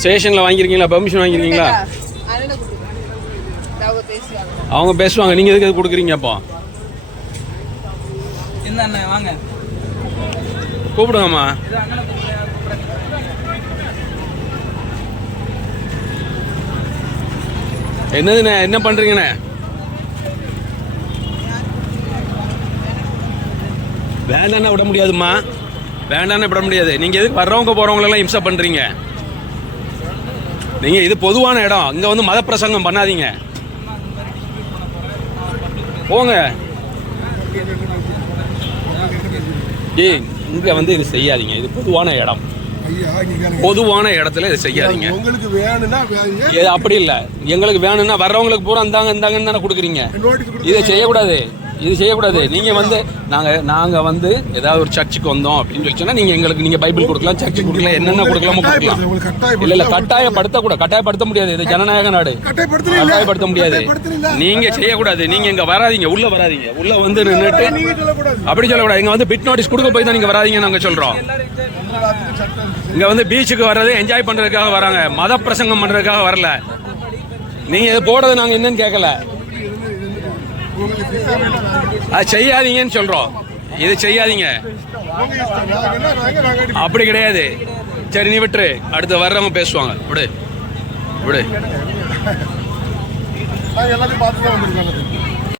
ஸ்டேஷன்ல வாங்கிருக்கீங்களா? பெர்மிஷன் வாங்கிருக்கீங்களா? அவங்க பேசுவாங்க, நீங்க எதுக்கு கொடுக்குறீங்க? அப்போ என்ன வாங்க கூப்பிடுங்கம்மா. என்னதுண்ணே, என்ன பண்றீங்கண்ணே? வேண்டாண்ணா விட முடியாதும்மா, வேண்டாண்ணா விட முடியாது. நீங்க எதுக்கு வர்றவங்க போறவங்களெல்லாம் இம்சை பண்றீங்க? நீங்க இது பொதுவான இடம், இங்க வந்து மத பிரசங்கம் பண்ணாதீங்க. போங்க. ஏய், இங்க வந்து இது செய்யாதீங்க, இது பொதுவான இடம். பொதுவான இடத்துல இதை செய்யாதீங்க. உங்களுக்கு வேணும்னா அப்படி இல்ல, எங்களுக்கு வேணும்னா வர்றவங்களுக்கு பூரா இந்தாங்கன்னு தானே கொடுக்குறீங்க. இதை செய்யக்கூடாது, இது செய்யக்கூடாது. நீங்க வந்து நாங்க வந்து ஏதாவது ஒரு சர்ச்சுக்கு வந்தோம் அப்படின்னு சொல்லிச்சுன்னா நீங்க பைபிள் கொடுக்கலாம், சர்ச்சுக்கு கொடுக்கலாம், என்னென்ன கொடுக்கலாமோ கொடுக்கலாம். இல்ல கட்டாயப்படுத்த முடியாது. இது ஜனநாயக நாடு, கட்டாயப்படுத்த முடியாது. நீங்க செய்யக்கூடாது. நீங்க இங்க வராதீங்க, உள்ள வராதீங்க. உள்ள வந்து நின்றுட்டு அப்படி சொல்லக்கூடாது. இங்க வந்து பிட் நோட்டீஸ் கொடுக்க போய் தான் நீங்க வராதீங்க நாங்க சொல்றோம். இங்க வந்து பீச்சுக்கு வர்றது என்ஜாய் பண்றதுக்காக வராங்க, மத பிரசங்கம் பண்றதுக்காக வரல. நீங்க இது போடுறது நாங்க என்னன்னு கேட்கல. அது செய்யாதீங்கன்னு சொல்றோம், இது செய்யாதீங்க. அப்படி கிடையாது. சரி, நீ விட்டுரு, அடுத்து வர்றவங்க பேசுவாங்க. விடு விடு. எல்லாத்தையும் பார்த்து தான் வந்திருக்காங்க.